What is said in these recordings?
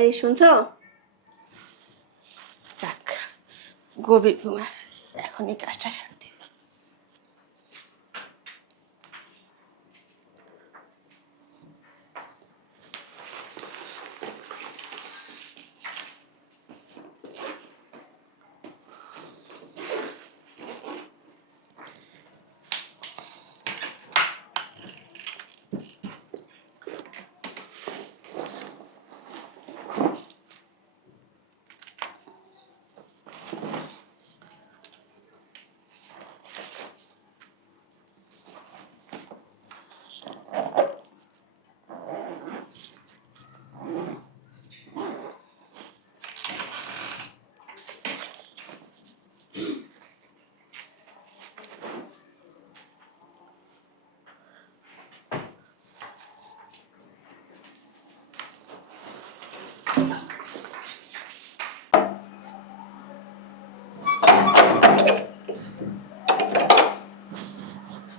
এই শুনছো? যাক, গভীর ঘুম আছে, এখন এই কাজটা সারতে হবে।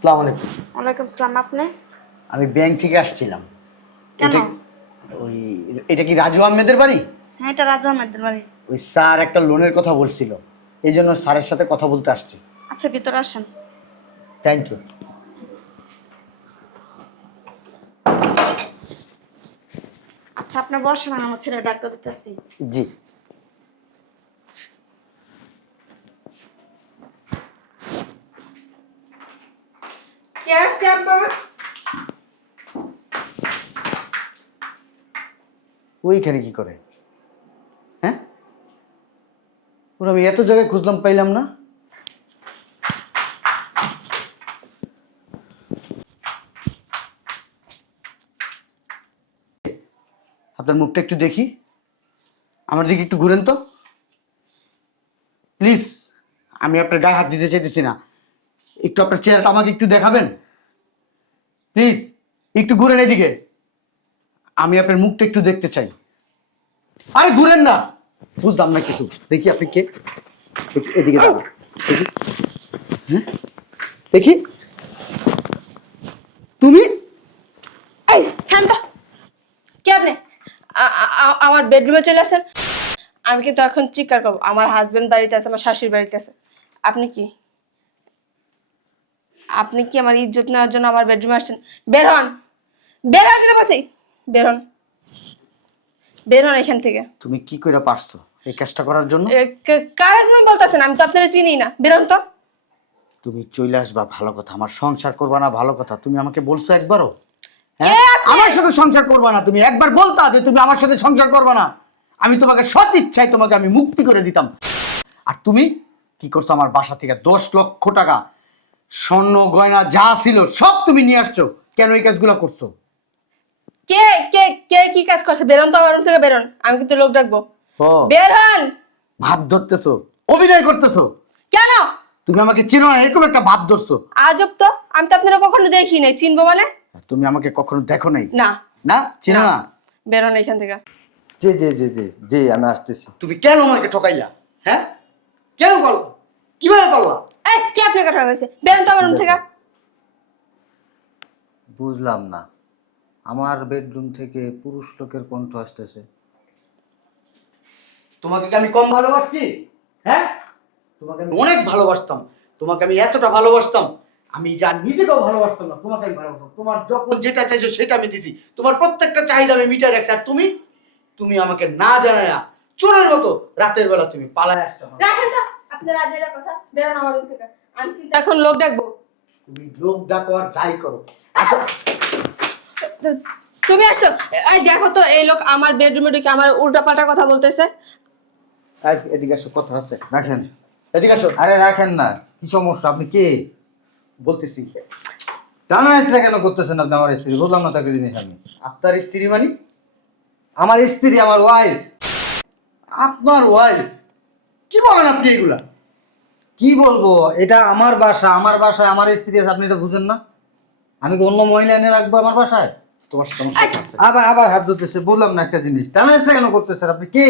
আসসালামু আলাইকুম। ওয়ালাইকুম আসসালাম। আপনি? আমি ব্যাংক থেকে আসছিলাম। কেন? ওই এটা কি রাজু আহমেদের বাড়ি? হ্যাঁ, এটা রাজু আহমেদের বাড়ি। ওই স্যার একটা লোনের কথা বলছিল, এই জন্য স্যারের সাথে কথা বলতে আসছি। আচ্ছা, ভিতরে আসেন। Thank you. আচ্ছা, আপনার বসেন, আমার ছেলে ডাক্তার দিতেছি। জি। কে আসছে আব্বা? ওইখানে কি করে? হ্যাঁ, ওরা আমি এত জায়গায় খুঁজলাম, পাইলাম না। আপনার মুখটা একটু দেখি, আমার দিকে একটু ঘুরেন তো প্লিজ। আমি আপনার গায়ে হাত দিতে চাইতেছি না, একটু আপনার চেহারাটা আমাকে একটু দেখাবেন প্লিজ। একটু ঘুরেন এদিকে, আমি আপনার মুখটা একটু দেখতে চাই। আরে ঘুরেন না, বুঝলাম না কিছু। দেখি আপনি কে, এদিকে দাঁড়ান। দেখি, হ্যাঁ দেখি, তুমি? এই শান্ত! কে আপনি? আমার বেডরুমে চলে আসেন। আমি কিন্তু এখন চিৎকার করবো। আমার হাজবেন্ড বাড়িতে আছে, আমার শাশুড়ির বাড়িতে আছে। আপনি কি আপনি কি আমার ইজ্জত নেওয়ার জন্য আমার বেডরুমে আসছেন? বের হন, বের হন, বসি, বের হন, বের হন এখান থেকে। তুমি কি করে পারছো এই কাজটা করার জন্য? কার একজন বলতেছেন? আমি তো আপনারা চিনি না। বের হন তো। তুমি চলে আসবা ভালো কথা, আমার সংসার করবা না ভালো কথা। তুমি আমাকে বলছো একবারও? কে হ্যাঁ, আপনি? আমার সাথে সংসার করবা না। তুমি একবার বলতা যে তুমি আমার সাথে সংসার করবা না, আমি তোমাকে সৎ ইচ্ছায় তোমাকে আমি মুক্তি করে দিতাম। আর তুমি কি করছো? আমার বাসা থেকে 10 লক্ষ টাকা স্বর্ণ গয়না যা ছিল সব তুমি নিয়ে আসছো। কেন এই কাজগুলো করছো? কে কে কে কি কাজ করছে? বেরোন তো আমার রুম থেকে, বেরোন। আমি কিন্তু লোক ডাকবো। ও, বের হন। ভাব ধরতেছো, অভিনয় করতেছো। কেন? তুমি আমাকে চেনো না, এরকম একটা ভাব ধরছো। আজব তো, আমি তো আপনারা কখনো দেখি নাই। চিনবো মানে? তুমি আমাকে কখনো দেখো নাই? না। না, চেনো না? বের হন এখান থেকে। জি জি জি জি জি আমি আসতেছি। তুমি কেন আমাকে ঠকাইলা? হ্যাঁ, কেন বলো, কিভাবে বললা? এই কে আপনার কথা কইছে? বেরোন তো আমার রুম থেকে। বুঝলাম না, আমার বেডরুম থেকে পুরুষ লোকের কণ্ঠ আসতেছে। তোমাকে কি আমি কম ভালোবাসছি? হ্যাঁ, তোমাকে আমি অনেক ভালোবাসতাম। তোমাকে আমি এতটা ভালোবাসতাম, আমি যা নিজেকেও ভালোবাসতাম না, তোমাকে আমি ভালোবাসতাম। তোমার যখন যেটা চাইছো সেটা আমি দিছি, তোমার প্রত্যেকটা চাহিদা আমি মিটাই রাখছি। আর তুমি, তুমি আমাকে না জানায়া চোরের মতো রাতের বেলা তুমি পালায় আসছো। রাখেন তো আপনার আজেরা কথা। বেরোন আমার রুম থেকে। আমি কিন্তু এখন লোক ডাকবো। তুমি লোক ডাকো আর যাই করো, আসো। তুমি আসছো? এই দেখো তো, এই লোক আমার বেডরুমে ঢুকে আমার উল্টাপাল্টা কথা বলতেছে। এদিকে আসো, কথা আছে। রাখেন। এদিকে আসো। আরে রাখেন না, কি সমস্যা? আপনি কে? বলতেছি, টানা হেসরা কেন করতেছেন আপনি আমার স্ত্রী? বুঝলাম না তাকে জিনিস আমি। আপনার স্ত্রী মানে? আমার স্ত্রী, আমার ওয়াইফ। আপনার ওয়াইফ? কি বলেন আপনি এগুলা? কি বলবো, এটা আমার বাসা, আমার বাসায় আমার স্ত্রী আছে, আপনি এটা বুঝেন না? আমি কি অন্য মহিলা এনে রাখবো আমার বাসায়? তোমার সাথে আমার কথা আছে। আবার আবার হাত ধরতেছে। বললাম না একটা জিনিস, টানা হেসরা কেন করতেছেন? আপনি কে?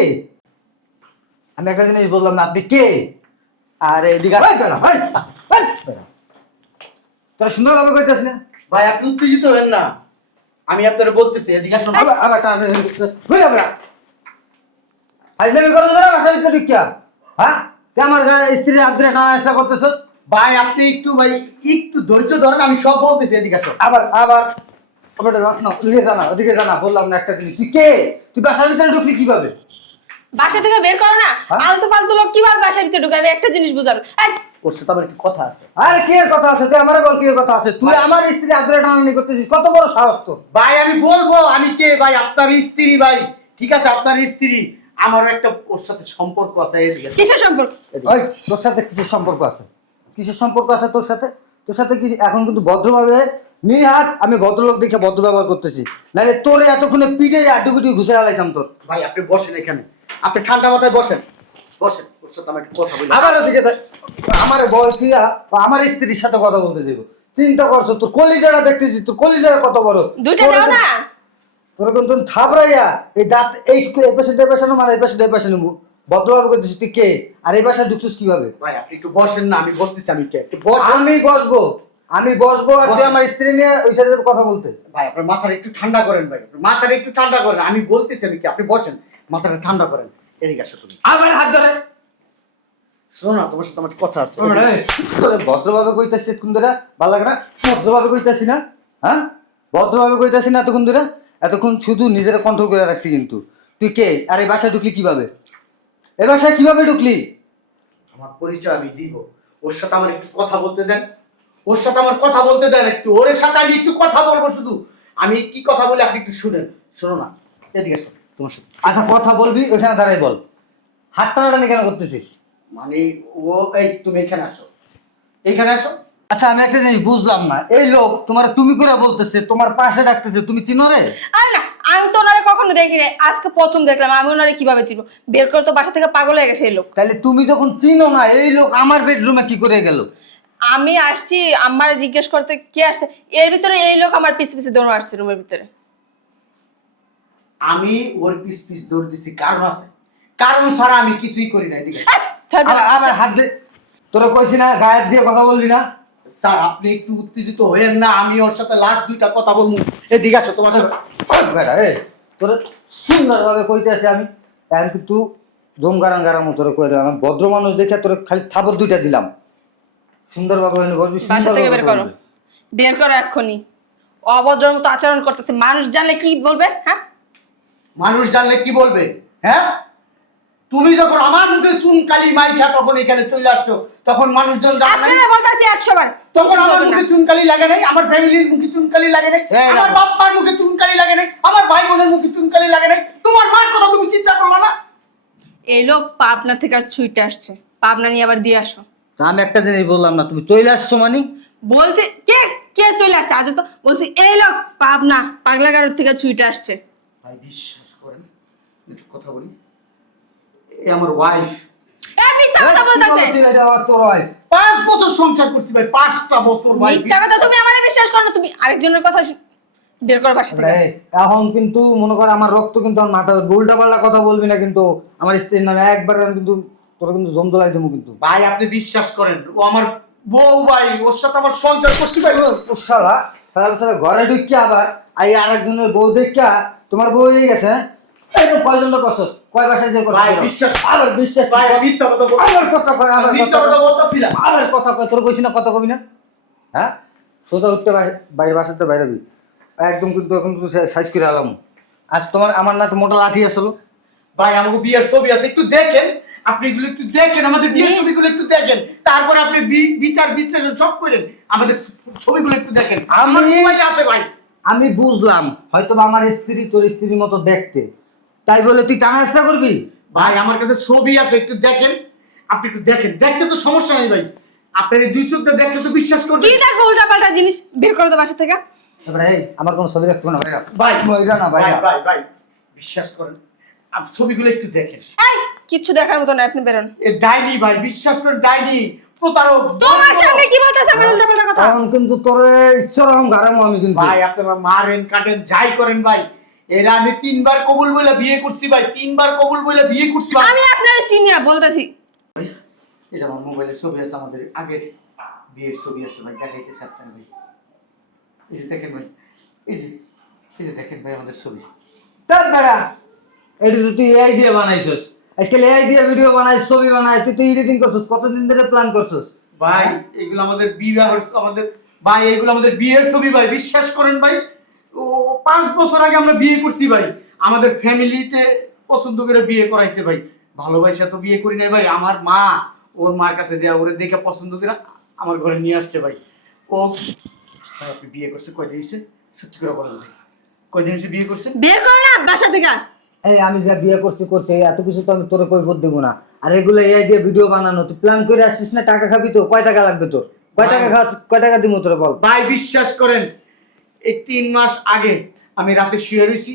আমি একটা জিনিস বললাম না, আপনি কে? আর এদিকে এই বেড়া, এই, এই বেড়া। তোরা সুন্দরভাবে কইতেছ না? ভাই, আপনি উত্তেজিত হবেন না, আমি আপনারা বলতেছি। এদিকে আসুন। আবার আবার টানা হেসরা করতেছে। হই না বেড়া। আইজলামি করছ না বাসার ভিতরে ঢুকিয়া? হ্যাঁ, তুই আমার স্ত্রীর হাত ধরে টানার চেষ্টা করতেছস? ভাই আপনি একটু ভাই একটু ধৈর্য ধরেন, আমি সব বলতেছি, এদিকে আসো। আবার আবার ওটা যাস না, ওদিকে জানা বললাম না একটা জিনিস। তুই কে? তুই বাসার ভিতরে ঢুকলি কিভাবে? বাসা থেকে বের করো না। হ্যাঁ? আলতু ফালতু লোক কিভাবে বাসার ভিতরে ঢুকে? আমি একটা জিনিস বুঝাবো। এই, ওর সাথে আমার একটু কথা আছে। আরে কি এর কথা আছে? তুই আমারে বল কি এর কথা আছে? তুই আমার স্ত্রী হাত ধরে টানাটানি করতেছিস, কত বড় সাহস তোর? ভাই আমি বলবো আমি কে ভাই, আপনার স্ত্রী ভাই, ঠিক আছে আপনার স্ত্রী, আমারও একটা ওর সাথে সম্পর্ক আছে, এদিকে আসো। কিসের সম্পর্ক? ওই তোর সাথে কিসের সম্পর্ক আছে? কিসের সম্পর্ক আছে তোর সাথে? তোর সাথে কি এখন কিন্তু ভদ্রভাবে নিহাত আমি ভদ্রলোক দেখে ভদ্র ব্যবহার করতেছি, নাহলে তোরে এতক্ষণে পিঠে আড্ডুগুটি ঘুষে আলাইতাম তোর। ভাই আপনি বসেন এখানে, আপনি ঠান্ডা মাথায় বসেন, বসেন, ওর সাথে আমার একটু কথা বলি। আবার ওদিকে আমার বয়সিয়া বা আমার স্ত্রীর সাথে কথা বলতে দেবো? চিন্তা করছো তোর কলিজারা দেখতেছি, তোর কলিজারা কত বড়। দুইটা দাও না। তোর কিন্তু থাবড়াইয়া এই দাঁত এই পেশে মানে এই পেশে নেবো ভদ্রভাবে করতেছিস। তুই কে? আর এই বাসায় ঢুকছিস কিভাবে? ভাই আপনি একটু বসেন না, আমি বলতেছি আমি কে, একটু বসেন। আমি বসবো আর তুই আমার স্ত্রী নিয়ে ওই সাইডে কথা বলতে। ভাই আপনার মাথাটা একটু ঠান্ডা করেন, ভাই আপনার মাথাটা একটু ঠান্ডা করেন, আমি বলতেছি আমি কি, আপনি বসেন, মাথাটা ঠান্ডা করেন, এদিকে আসো তুমি। আমার হাত ধরে শোনো না, তোমার সাথে আমার একটু কথা আছে। তোরে ভদ্রভাবে কইতাছি এতক্ষণ ধরে, ভালো লাগে না? ভদ্রভাবে কইতাছি না? হ্যাঁ, ভদ্রভাবে কইতাছি না এতক্ষণ ধরে? এতক্ষণ শুধু নিজের কন্ট্রোল করে রাখছি। কিন্তু তুই কে? আর এই বাসায় ঢুকলি কিভাবে? এই বাসায় কিভাবে ঢুকলি? আমার পরিচয় আমি দিব, ওর সাথে আমার একটু কথা বলতে দেন, ওর সাথে আমার কথা বলতে দেন একটু, ওর সাথে আমি একটু কথা বলবো শুধু। আমি কি কথা বলি আপনি একটু শুনেন, শোনো না, এদিকে আসো তোমার সাথে। আচ্ছা কথা বলবি, ওইখানে দাঁড়াই বল। হাত টানাটানি কেন করতেছিস? মানে ও, এই তুমি এখানে আসো, এখানে আসো। আচ্ছা আমি একটা জিনিস বুঝলাম না, এই লোক তোমার তুমি করে বলতেছে, তোমার পাশে ডাকতেছে, তুমি চিনো রে? আরে না, আমি তো ওনারে কখনো দেখি নাই, আজকে প্রথম দেখলাম। আমি ওনারে কিভাবে চিনবো? বের করে তো বাসা থেকে পাগল হয়ে গেছে এই লোক। তাহলে তুমি যখন চিনো না, এই লোক আমার বেডরুমে কি করে গেল? আমি আসছি আম্মারে জিজ্ঞেস করতে কে আসছে, এর ভিতরে এই লোক আমার পিছে পিছে দৌড় আসছে রুমের ভিতরে। আমি ওর পিস পিস দৌড় দিছি, কারণ আছে, কারণ ছাড়া আমি কিছুই করি না। এদিকে এই, ছাড়বে না। আবার হাত দিয়ে তোরা কইছি না গায়ের দিয়ে কথা বলবি না? স্যার আপনি একটু উত্তেজিত হয়েন না, আমি ওর সাথে লাস্ট দুইটা কথা বলবো। এদিকে আসো তোমার সাথে। বেটা রে, তোরা সুন্দরভাবে কইতে আছে আমি এখন কিন্তু জমগারাম গারাম তোরা কই দিলাম। আমি ভদ্র মানুষ দেখে তোরা খালি থাবর দুইটা দিলাম। সুন্দরভাবে হইনি বলবি, বাসা থেকে বের করো, বলবি। বের করো এক্ষুনি। অভদ্রের মতো আচরণ করতেছে, মানুষ জানলে কি বলবে? হ্যাঁ, মানুষ জানলে কি বলবে? হ্যাঁ, তুমি যখন আমার মুখে চুনকালি মাইখা তখন এখানে চলে আসছো, তখন মানুষজন জানে নাই? আপনারা বলতেছি 100 বার। তখন আমার মুখে চুনকালি লাগে নাই, আমার ফ্যামিলির মুখে চুনকালি লাগে নাই, এই আমার দেখো। বাপ্পার মুখে চুনকালি লাগে নাই, আমার ভাই বোনের মুখে চুনকালি লাগে নাই, তোমার মার কথা তুমি চিন্তা করো না? এই লোক পাবনা থেকে আর ছুটে আসছে, পাবনা নিয়ে আবার দিয়ে আসো। তা আমি একটা জিনিস বললাম না, তুমি চলে আসছো মানে? বলছে কে কে চলে আসছে? আজ তো বলছি এই লোক পাবনা পাগলাগারোর থেকে ছুটে আসছে। ভাই বিশ্বাস করেন, একটু কথা বলি, এ আমার ওয়াইফ। এই মিথ্যা কথা বলতেছে। 5 বছর সংসার করছি ভাই, 5টা বছর ভাই। মিথ্যা কথা, তুমি আমারে বিশ্বাস করো না, তুমি আরেকজনের কথা বের করো বাসা থেকে। এখন কিন্তু মনে কর আমার রক্ত কিন্তু আমার মাথা উল্টা পাল্টা কথা বলবি না কিন্তু আমার স্ত্রীর নামে একবার। আমি কিন্তু তোরা কিন্তু জম দোলাই দেবো কিন্তু। ভাই আপনি বিশ্বাস করেন, ও আমার বউ ভাই, ওর সাথে আমার সংসার করছি ভাই। ও শালা সারা সারা ঘরে ঢুকি আবার আই আরেকজনের বউ দেখা তোমার বউ হয়ে গেছে। হ্যাঁ, এই কয়জন লোক আছো, কয় বাসায় যে ভাই বিশ্বাস, আবার বিশ্বাস ভাই মিথ্যা কথা বল, আবার কথা কয়, আবার মিথ্যা কথা বলতাছি না। আবার কথা কয়, তোর কইছি না কথা কবি না? হ্যাঁ, সোজা উঠতে বাইরে বাসাতে বাইরে দিবি একদম। কিন্তু এখন কিন্তু সাইজ করে আলাম। আজ তোমার আমার না মোটা লাঠি আসলো। ভাই আমাকে বিয়ের ছবি আছে, একটু দেখেন, আপনি এগুলো একটু দেখেন, আমাদের বিয়ের ছবিগুলো একটু দেখেন, তারপরে আপনি বিচার বিশ্লেষণ সব করেন, আমাদের ছবিগুলো একটু দেখেন। আমার মোবাইলে আছে ভাই। আমি বুঝলাম হয়তো আমার স্ত্রী তোর স্ত্রীর মতো দেখতে, তাই বলে তুই টানার চেষ্টা করবি? ভাই আমার কাছে ছবি আছে, একটু দেখেন, আপনি একটু দেখেন, দেখতে তো সমস্যা নেই ভাই, আপনার এই দুই চোখটা দেখলে তো বিশ্বাস করবেন। কি দেখো উল্টা পাল্টা জিনিস? বের করো তো বাসা থেকে। তারপরে এই আমার কোনো ছবি দেখতে না ভাইরা, ভাই মহিলা না ভাই ভাইরা। ভাই ভাই বিশ্বাস করেন, আপনি ছবিগুলো একটু দেখেন। এই কিচ্ছু দেখার মতো না, আপনি বেরোন। এ ডাইনি ভাই, বিশ্বাস করেন ডাইনি, প্রতারক। তোমার সামনে কি বলতেছ আমার উল্টা পাল্টা কথা? এখন কিন্তু তোরে ইচ্ছারকম গারামো আমি কিন্তু। ভাই আপনারা মারেন কাটেন যাই করেন ভাই, এরা আমি 3বার কবুল বলে বিয়ে করছি ভাই, 3বার কবুল বলে বিয়ে করছি ভাই। আমি আপনারে চিনি না, বলতেছি। এই যে আমার মোবাইলে ছবি আছে, আমাদের আগের বিয়ের ছবি আছে ভাই, দেখাইতেছি আপনার ভাই, এই যে দেখেন ভাই, এই যে দেখেন ভাই আমাদের ছবি। তার বেড়া এটা তো তুই এই দিয়ে বানাইছস। আজকে লেয়াই দিয়ে ভিডিও বানাইস, ছবি বানাইস, তুই এডিটিং করছিস, কতদিন ধরে প্ল্যান করছিস? ভাই এগুলো আমাদের ভাই এগুলো আমাদের বিয়ের ছবি ভাই, বিশ্বাস করেন ভাই। ও 5 বছর আগে আমরা বিয়ে করছি ভাই, আমাদের ফ্যামিলিতে পছন্দ করে বিয়ে করাইছে ভাই, ভালোবাসা তো বিয়ে করি নাই ভাই। আমার মা ওর মার কাছে যে ওরে দেখে পছন্দ করে আমার ঘরে নিয়ে আসছে ভাই। ও ভাই আপনি বিয়ে করছে কয়দিন হইছে? সত্যি করে বলেন ভাই, কয়দিন হইছে বিয়ে করছে? বের কর না বাসা থেকে। এই আমি যা বিয়ে করছি এত কিছু তো আমি তোরে কৈফত দেব না। আর এগুলো এআই দিয়ে ভিডিও বানানো, তুই প্ল্যান করে আসছিস না? টাকা খাবি তো? কয় টাকা লাগবে তোর? কয় টাকা দিব তোরে বল? ভাই বিশ্বাস করেন, এই 3 মাস আগে আমি রাতে শুয়ে রয়েছি,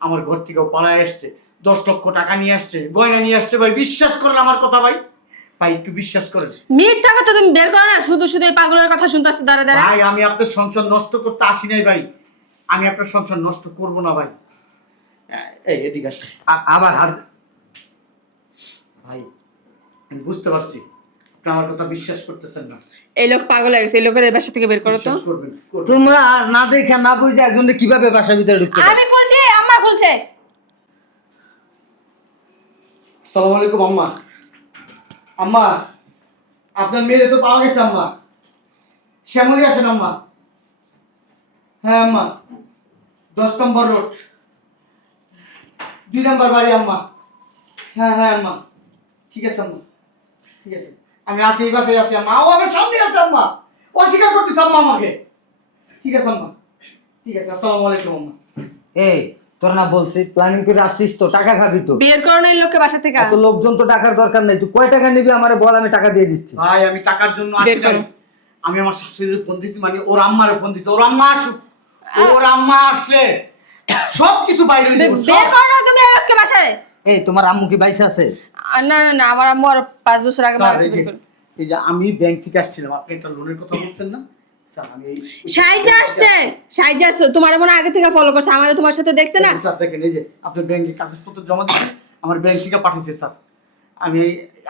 আমার ঘর থেকে পালায় আসছে, 10 লক্ষ টাকা নিয়ে আসছে, গয়না নিয়ে আসছে ভাই। বিশ্বাস করেন আমার কথা ভাই, ভাই একটু বিশ্বাস করেন। মিথ্যা কথা তুমি বের করো না, শুধু শুধু এই পাগলের কথা শুনতে আসতে দাঁড়া দাঁড়া। ভাই আমি আপনার সংসার নষ্ট করতে আসি নাই ভাই, আমি আপনার সংসার নষ্ট করব না ভাই। এই এদিকে আসেন। আবার হাত ভাই আমি বুঝতে পারছি আপনি আমার কথা বিশ্বাস করতেছেন না। এই লোক পাগল হয়ে গেছে, এই লোকের এই বাসা থেকে বের করো তো। বিশ্বাস করবেন, করবেন। তোমরা না দেখে না বুঝে একজনকে কিভাবে বাসার ভিতরে ঢুকতে পারো? আমি বলছি, আম্মা বলছে। আসসালামু আলাইকুম আম্মা। আম্মা আপনার মেয়ে তো পাওয়া গেছে আম্মা, শ্যামলী আসেন আম্মা। হ্যাঁ আম্মা, 10 নম্বর রোড, 2 নম্বর বাড়ি আম্মা। হ্যাঁ হ্যাঁ আম্মা, ঠিক আছে আম্মা, ঠিক আছে আমি আছি, এই বাসায় আছি আম্মা। ও আমার সামনে আছে আম্মা, অস্বীকার করতেছে আম্মা আমাকে। ঠিক আছে আম্মা, ঠিক আছে। আসসালামু আলাইকুম আম্মা। এই তোর না বলছি প্ল্যানিং করে আসছিস তো, টাকা খাবি তো? বের করো না এই লোককে বাসা থেকে। এত লোকজন তো টাকার দরকার নাই, তুই কয় টাকা নিবি আমারে বল, আমি টাকা দিয়ে দিচ্ছি। ভাই আমি টাকার জন্য আসি বের নাই, করো। আমি আমার শাশুড়ির ফোন দিছি, মানে ওর আম্মারে ফোন দিছি, ওর আম্মা আসুক, ওর আম্মা আসলে সব কিছু বাইরে হয়ে যাবে বের সব। করো না তুমি এই লোককে বাসায়। এই তোমার আম্মু কি বাইসা আছে? না না না, আমার আম্মু আর 5 বছর আগে মারা স্যার, গেছে। এই যে আমি ব্যাংক থেকে আসছিলাম, আপনি একটা লোনের কথা বলছেন না স্যার, আমি সাইজা আসছে, সাইজা আসছে, তোমার মনে আগে থেকে ফলো করছে, আমারে তোমার সাথে দেখতে না। স্যার দেখেন, এই যে আপনার ব্যাংকে কাগজপত্র জমা দিচ্ছেন, আমার ব্যাংক থেকে পাঠিয়েছে স্যার। আমি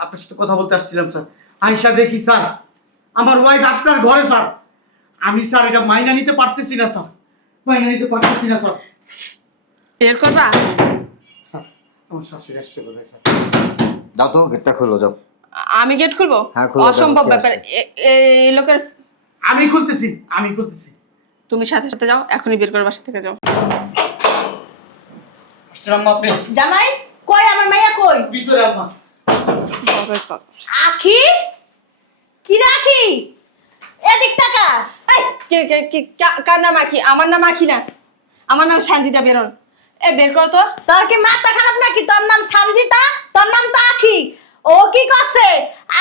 আপনার সাথে কথা বলতে আসছিলাম স্যার, আয়সা দেখি স্যার আমার ওয়াইফ আপনার ঘরে স্যার। আমি স্যার এটা মাইনা নিতে পারতেছি না স্যার, মাইনা নিতে পারতেছি না স্যার। বের করবা? স্যার আমার শাশুড়ি আসছে বোধহয় স্যার। দাও তো, গেটটা খোলো, যাও। আমি গেট খুলবো? হ্যাঁ, খুলে দাও, অসম্ভব কে ব্যাপার। আসছে? এই লোকের। আমি খুলতেছি, আমি খুলতেছি। তুমি সাথে সাথে যাও, এখনই বের করে বাসা থেকে যাও। আসছেন আম্মা আপনি? জামাই কই? আমার মাইয়া কই? ভিতরে আম্মা। আখি, কি রাখি? এদিক টাকা। এই, কার নাম আখি? আমার নাম আখি না, আমার নাম সঞ্জিতা। বেরোন, এ বের করো তো। তোর কি মাথা খারাপ নাকি? তোর নাম সামজিতা, তোর নাম তো আখি। ও কি করছে?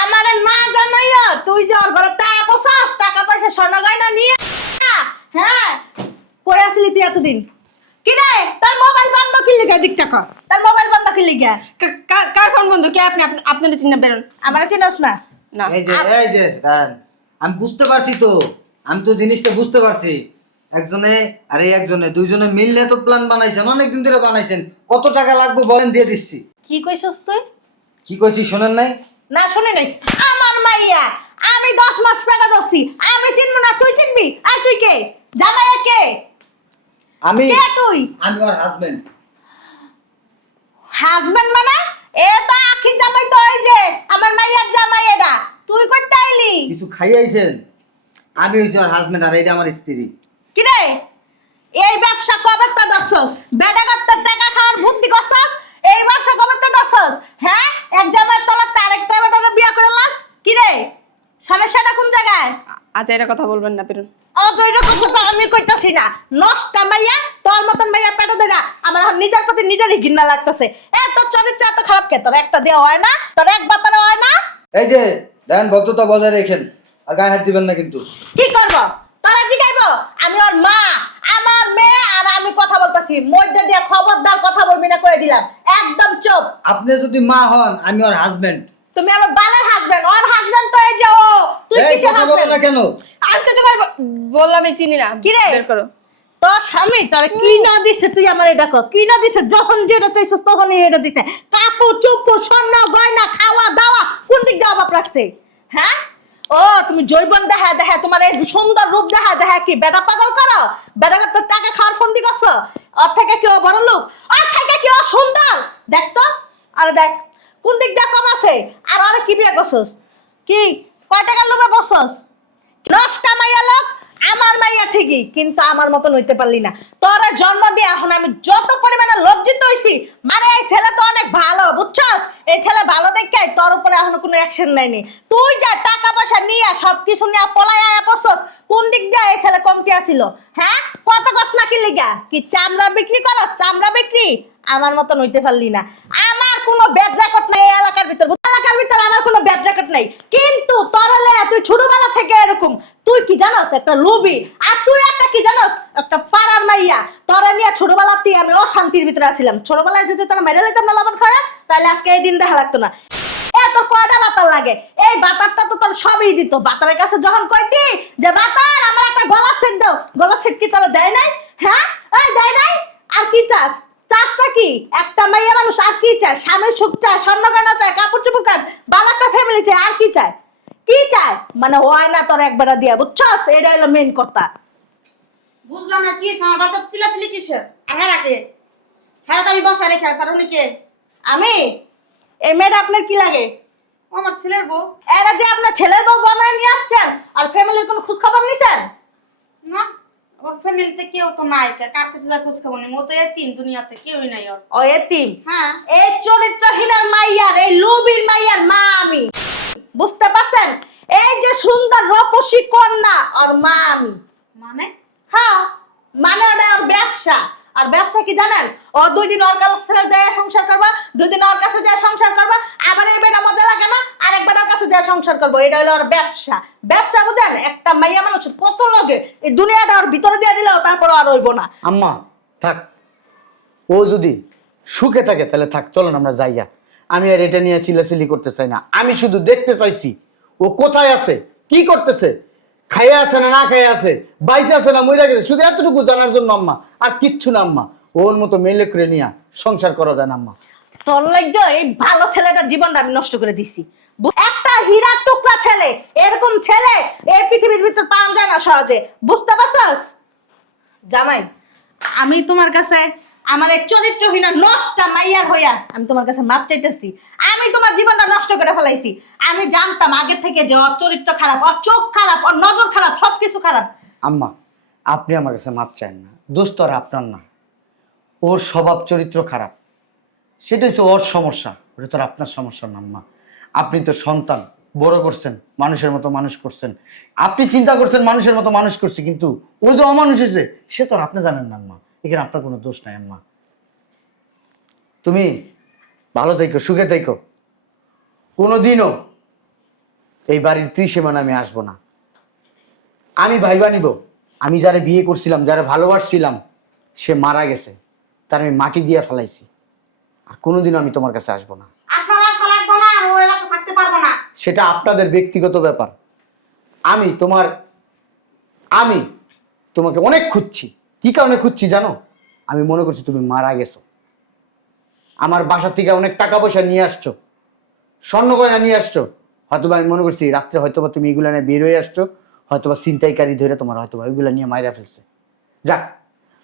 আমার মা জানাইয়া তুই যে ওর ঘরে টাকা পয়সা, টাকা পয়সা স্বর্ণ গয়না নিয়ে হ্যাঁ কই আসলি তুই এতদিন? কি রে তোর মোবাইল বন্ধ কি লিখে? দিক টাকা, তোর মোবাইল বন্ধ কি লিখে? কার ফোন বন্ধু? কে আপনি? আপনাদের চিন্তা। বেরোন। আমার চিনস না? না। এই যে দাঁড়ান, আমি বুঝতে পারছি তো, আমি তো জিনিসটা বুঝতে পারছি। একজনে আর এই একজনে, দুইজনে মিললে তো প্ল্যান বানাইছেন, অনেকদিন ধরে বানাইছেন। কত টাকা লাগবে বলেন, দিয়ে দিচ্ছি। কি কইছস তুই? কি কইছি শোনেন নাই? না শুনি নাই। আমার মাইয়া, আমি 10 মাস পেটা দছি, আমি চিনব না? তুই চিনবি? আর তুই কে? জামাই কে? আমি কে তুই? আমি ওর হাজবেন্ড। হাজবেন্ড মানে? এ তো আখি জামাই, তো এই যে আমার মাইয়ার জামাই। এটা তুই কইতে আইলি? কিছু খাইয়াইছেন? আমি হইছি ওর হাজবেন্ড, আর এইটা আমার স্ত্রী। কি রে এই ব্যবসা কবে তো দছস? বেটা করতে টাকা খাওয়ার বুদ্ধি করছস? এই ব্যবসা কবে তো দছস? হ্যাঁ, এক জামাইয়ের তলা আরেকটা বেটাকে বিয়া করে লাস? কি রে সমস্যাটা কোন জায়গায়? আচ্ছা, এটা কথা বলবেন না, বেরোন। অজৈর কথা তো আমি কইতাছি না। নষ্ট মাইয়া, তোর মতন মাইয়া পেটো দেনা আমার এখন নিজের প্রতি নিজেরই ঘৃণা লাগতেছে। এত চরিত্র এত খারাপ কে? তোর একটা দেওয়া হয় না? তোর এক বাতারে হয় না? এই যে দেখেন, ভদ্রতা বজায় রেখেন, আর গায়ে হাত দিবেন না কিন্তু। কি করব? তোরা জিগাইব? আমি ওর মা, আমার মেয়ে, আর আমি কথা বলতাছি। মধ্যে দিয়ে খবরদার কথা বলবি না, কয়ে দিলাম। একদম চুপ। আপনি যদি মা হন, আমি ওর হাজবেন্ড। তুমি আমার বালের হাজবেন্ড, ওর হাজবেন্ড তো এই যে ও। তুই এই কিসের কথা বলেন না হাজবেন্ড? কেন? আমি তো তোমার বললাম এই চিনি না। কি রে? বের করো। তোর স্বামী তোর কি না দিছে? তুই আমার এটা কর, কি না দিছে? যখন যেটা চাইছিস তখনই এটা দিছে। কাপড় চোপড় স্বর্ণ গয়না খাওয়া দাওয়া কোন দিক দিয়ে অভাব রাখছে? হ্যাঁ, ও তুমি জৈবন দেখা দেখা তোমার এই সুন্দর রূপ দেখা দেখা কি বেটা পাগল করো? বেটা তোর টাকা খাওয়ার ফন্দি করছো? ওর থেকে কি ও বড় লোক? ওর থেকে কি ও সুন্দর? দেখ তো, আরে দেখ কোন দিক দিয়ে কম আছে? আর আরে কি বিয়ে করছস? কি কয় টাকার লোভে বসছস? 10টা মাইয়া লোক আমার মাইয়া ঠিকই, কিন্তু আমার মতন হইতে পারলি না। তোরে জন্ম দিয়ে এখন আমি যত পরিমাণে লজ্জিত হইছি, মানে এই ছেলে তো অনেক ভালো, বুঝছস? এই ছেলে ভালো দেখে তোর উপরে এখনো কোনো অ্যাকশন নেয়নি। তুই যা টাকা পয়সা নিয়ে সবকিছু নিয়ে পলায় আয়া বসছস, কোন দিক দিয়ে এই ছেলে কমতি আসিল? হ্যাঁ, কত কস নাকি লিগা? কি চামড়া বিক্রি করস? চামড়া বিক্রি? আমার মতন হইতে পারলি না। আমার কোনো ব্যাড রেকর্ড নাই এই এলাকার ভিতর, এলাকার ভিতর আমার কোনো ব্যাড রেকর্ড নাই, কিন্তু তরলে তুই ছোটবেলা থেকে এরকম। তুই কি জানোস? একটা লোভী। আর তুই একটা কি জানোস? একটা পাড়ার মাইয়া। তোরা নিয়ে ছোটবেলাতেই আমি অশান্তির ভিতরে আছিলাম। ছোটবেলায় যদি তোরা মেরে লইতাম না লবণ খাওয়া, তাহলে আজকে এই দিন দেখা লাগতো না। তোর কয়টা বাতার লাগে? এই বাতারটা তো তোর সবই দিত। বাতারের কাছে যখন কইতি যে বাতার আমার একটা গলা সেট দাও, গলা সেট কি তোরা দেয় নাই? হ্যাঁ, এই দেয় নাই। আর কি চাস? চাষটা কি? একটা মাইয়া মানুষ আর কি চায়? স্বামীর সুখ চায়, স্বর্ণ গয়না চায়, কাপড় চোপড় চায়, ভালো একটা ফ্যামিলি চায়, আর কি চায়? কি চায়? মানে হয় না তোর একবারে দিয়া, বুঝছস? এটা হলো মেইন কথা। বুঝলাম না কি আমার বাবা তো চিল্লাচিল্লি কিসের? হ্যাঁ রাখে হ্যাঁ তো আমি বসা রেখে আর উনি কে? আমি এই মেয়েটা আপনার কি লাগে? ও আমার ছেলের বউ। এরা যে আপনার ছেলের বউ বানায় নিয়ে আসছেন, আর ফ্যামিলির কোনো খোঁজ খবর নিছেন? না, ওর ফ্যামিলিতে কেউ তো নাই, কার কাছে যা খোঁজ খবর নেই, ও তো এতিম, দুনিয়াতে কেউই নাই ওর। ও এতিম? হ্যাঁ। এই চরিত্রহীনার মাইয়ার, এই লোভীর মাইয়ার মা আমি, বুঝতে পারছেন? এই যে সুন্দর রূপসী কন্যা, আর মা আমি। মানে? হ্যাঁ, মানে ওটা ওর ব্যবসা। আর ব্যবসা কি জানেন? ও 2 দিন ওর কাছে যায় সংসার করবা, 2 দিন ওর কাছে যায় সংসার করবা, আবার এই বেটা মজা লাগে না, আরেকবার ওর কাছে যায় সংসার করবো। এটা হলো ওর ব্যবসা। ব্যবসা বুঝেন? একটা মাইয়া মানুষ কত লাগে, এই দুনিয়াটা ওর ভিতরে দিয়ে দিলেও তারপর আর হইব না। আম্মা থাক, ও যদি সুখে থাকে তাহলে থাক, চলেন আমরা যাইয়া। আমি আর এটা নিয়ে চিল্লাচিল্লি করতে চাই না। আমি শুধু দেখতে চাইছি ও কোথায় আছে, কি করতেছে, খাইয়ে আছে না না খাইয়ে আছে, বাইসে আছে না মইরা গেছে, শুধু এতটুকু জানার জন্য আম্মা, আর কিচ্ছু না আম্মা। ওর মতো মেলে করে নিয়ে সংসার করা যায় না আম্মা। তোর লাগে এই ভালো ছেলেটার জীবনটা আমি নষ্ট করে দিছি। একটা হীরার টুকরা ছেলে, এরকম ছেলে এই পৃথিবীর ভিতর পাওয়া যায় না সহজে, বুঝতে পারছস? জামাই, আমি তোমার কাছে আমার এক চরিত্রহীনা নষ্ট মাইয়ার হইয়া আমি তোমার কাছে মাপ চাইতেছি। আমি তোমার জীবনটা নষ্ট করে ফেলাইছি। আমি জানতাম আগে থেকে যে ওর চরিত্র খারাপ, ওর চোখ খারাপ, ওর নজর খারাপ, সবকিছু খারাপ। আম্মা আপনি আমার কাছে মাপ চান না, দোষ তো আর আপনার না। ওর স্বভাব চরিত্র খারাপ, সেটা হচ্ছে ওর সমস্যা, ওটা তো আর আপনার সমস্যা না আম্মা। আপনি তো সন্তান, বড় করছেন, মানুষের মতো মানুষ করছেন, আপনি চিন্তা করছেন মানুষের মতো মানুষ করছে, কিন্তু ও যে অমানুষ হয়েছে সে তো আর আপনি জানেন না আম্মা। এখানে আপনার কোনো দোষ নাই আম্মা। তুমি ভালো থেকো, সুখে থেকো। কোনোদিনও এই বাড়ির ত্রিসীমানা আমি আসবো না। আমি ভাইবা নিব, আমি যারা বিয়ে করছিলাম, যারা ভালোবাসছিলাম, সে মারা গেছে, তার আমি মাটি দিয়ে ফেলাইছি। আর কোনোদিনও আমি তোমার কাছে আসবো না। আপনার আশা লাগবে না, আর ও আশা থাকতে পারবো না। সেটা আপনাদের ব্যক্তিগত ব্যাপার। আমি তোমাকে অনেক খুঁজছি। কি কারণে খুঁজছি জানো? আমি মনে করছি তুমি মারা গেছো। আমার বাসা থেকে অনেক টাকা পয়সা নিয়ে আসছো, স্বর্ণ গয়না নিয়ে আসছো, হয়তোবা আমি মনে করছি রাত্রে হয়তোবা তুমি এগুলা নিয়ে বের হয়ে আসছো, হয়তোবা ছিনতাইকারী ধরে তোমার হয়তোবা ওইগুলা নিয়ে মাইরা ফেলছে। যাক,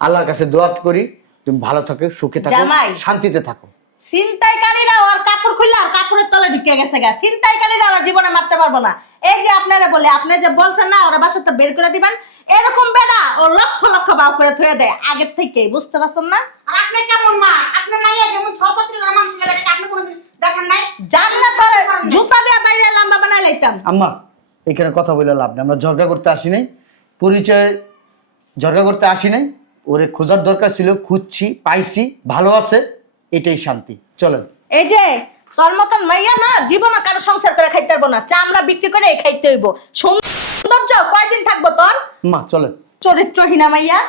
আল্লাহর কাছে দোয়া করি তুমি ভালো থাকো, সুখে থাকো, জামাই, শান্তিতে থাকো। ছিনতাইকারীরা ওর কাপড় খুললে আর কাপড়ের তলে ঢুকে গেছে গা। ছিনতাইকারীরা ওরা জীবনে মারতে পারবো না। এই যে আপনারা বলে, আপনি যে বলছেন না ওরা বাসাতে বের করে দিবেন, এরকম বেড়া ও লক্ষ লক্ষ বাউ করে থুয়ে দেয় আগের থেকে, বুঝতে পারছেন না? আর আপনি কেমন মা? আপনার মাইয়া যেমন ছত্রি করে মানুষ লাগে, আপনি কোনোদিন দেখেন নাই? জানলা ছড়ে জুতা দিয়ে বাইরে লম্বা বানাই লাইতাম। আম্মা এখানে কথা বলে লাভ নেই, আমরা ঝগড়া করতে আসি নাই, পরিচয় ঝগড়া করতে আসি নাই। ওরে খোঁজার দরকার ছিল, খুঁজছি, পাইছি, ভালো আছে, এটাই শান্তি। চলেন। এই যে তোর মতন মাইয়া না জীবনে কারো সংসার করে খাইতে পারবো না, চামড়া বিক্রি করে খাইতে হইব। সৌন্দর্য কয়দিন থাকবো তোর? মা চলেন। চরিত্রহীনা মাইয়া।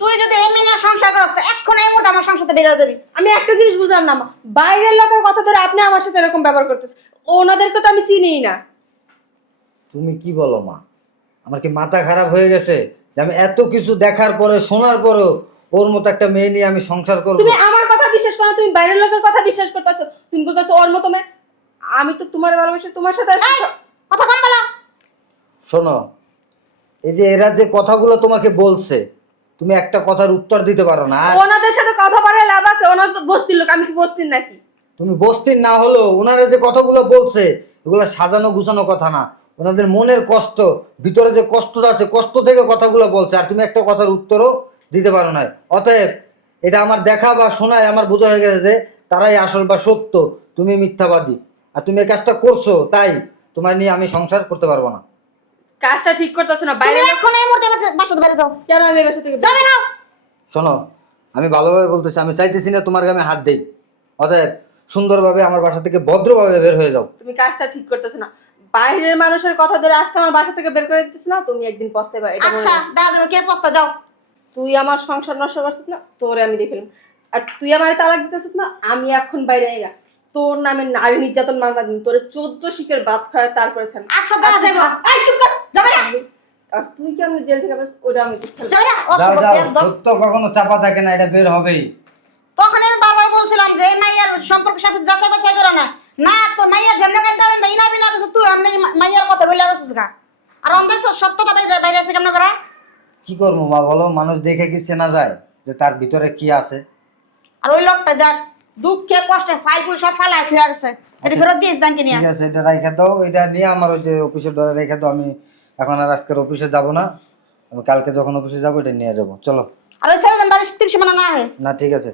তুই যদি এমনি না সংসার করস, এখন এই মুহূর্তে আমার সংসারতে বেরিয়ে যাবি। আমি একটা জিনিস বুঝলাম না মা, বাইরের লোকের কথা ধরে আপনি আমার সাথে এরকম ব্যবহার করতেছেন। ওনাদেরকে তো আমি চিনিই না। তুমি কি বলো মা? আমার কি মাথা খারাপ হয়ে গেছে যে আমি এত কিছু দেখার পরে শোনার পরেও ওর মতো একটা মেয়ে নিয়ে আমি সংসার করবো? তুমি আমার কথা বিশ্বাস করো, তুমি বাইরের লোকের কথা বিশ্বাস করতেছো। তুমি বলতেছো ওর মতো মেয়ে। আমি তো তোমার ভালোবাসি, তোমার সাথে কথা কম বলো। শোনো, এই যে এরা যে কথাগুলো তোমাকে বলছে, তুমি একটা কথার উত্তর দিতে পারো না। আর ওনাদের সাথে কথা বলে লাভ আছে? ওনার তো বস্তির লোক, আমি কি বস্তির নাকি? তুমি বস্তির না হলো ওনারা যে কথাগুলো বলছে এগুলো সাজানো গুছানো কথা না, ওনাদের মনের কষ্ট, ভিতরে যে কষ্টটা আছে কষ্ট থেকে কথাগুলো বলছে, আর তুমি একটা কথার উত্তরও দিতে পারো না। অতএব এটা আমার দেখা বা শোনায় আমার বোঝা হয়ে গেছে যে তারাই আসল বা সত্য, তুমি মিথ্যাবাদী। আর তুমি এই কাজটা করছো, তাই তোমার নিয়ে আমি সংসার করতে পারবো না। কাজটা ঠিক করতেছ না, তুমি বাইরে এখন এই মুহূর্তে আমার বাসাতে বাইরে যাও। কেন আমি এই বাসা থেকে যাবে না। শোনো, আমি ভালোভাবে বলতেছি, আমি চাইতেছি না তোমার গায়ে হাত দেই। অতএব সুন্দরভাবে আমার বাসা থেকে ভদ্রভাবে বের হয়ে যাও। তুমি কাজটা ঠিক করতেছ না, বাইরের মানুষের কথা ধরে আজকে আমার বাসা থেকে বের করে দিতেছ না, তুমি একদিন পস্তাইবা, এটা মনে আচ্ছা রাখো। দেখা যাবে কে পস্তা, যাও। তুই আমার সংসার নষ্ট করছিস না, তোরে আমি দেখলাম। আর তুই আমার তালাক দিতেছিস না, আমি এখন বাইরে আইগা তোর নামে নারী নির্যাতন মামলা দিন, তোরে 14 শিকের ভাত খাওয়ায় তারপরে ছাড়। আচ্ছা দেখা যাবে। এই চুপ কর, যাবে না। আর তুই কেমন জেল থেকে বেরোস ওটা আমি ঠিক খেলবো। যাবে না। যাও অসভ্য যাও, বেয়াদব। সত্য কখনো চাপা থাকে না, এটা বের হবেই। তখন আমি বারবার বলছিলাম যে এই মাইয়ার সম্পর্ক সব কিছু যাচাই বাছাই করো না। না তো মাইয়ার যেমন গাইতে পারেন তাই না বিনা কিছু তুই আমনে মাইয়ার কথা বলে গেছিস গা। আর অন দেখছ সত্যতা বাইরে বাইরে আছে কেমন করা। কি করবো মা বলো, মানুষ দেখে কি চেনা যায় যে তার ভিতরে কি আছে? আর ওই লোকটা দেখ দুঃখে কষ্টে ফাইল ফুল সব ফালা হয়ে গেছে। এটা ফেরত দিস ব্যাংকে নিয়ে। ঠিক আছে, এটা রেখে দাও, এটা নিয়ে আমার ওই যে অফিসের ডরে রেখে দাও। আমি এখন আর আজকের অফিসে যাব না, আমি কালকে যখন অফিসে যাবো এটা নিয়ে যাবো। চলো। আর ওই ছেলে যেন বাড়ির 30 মানা না হয়। না ঠিক আছে।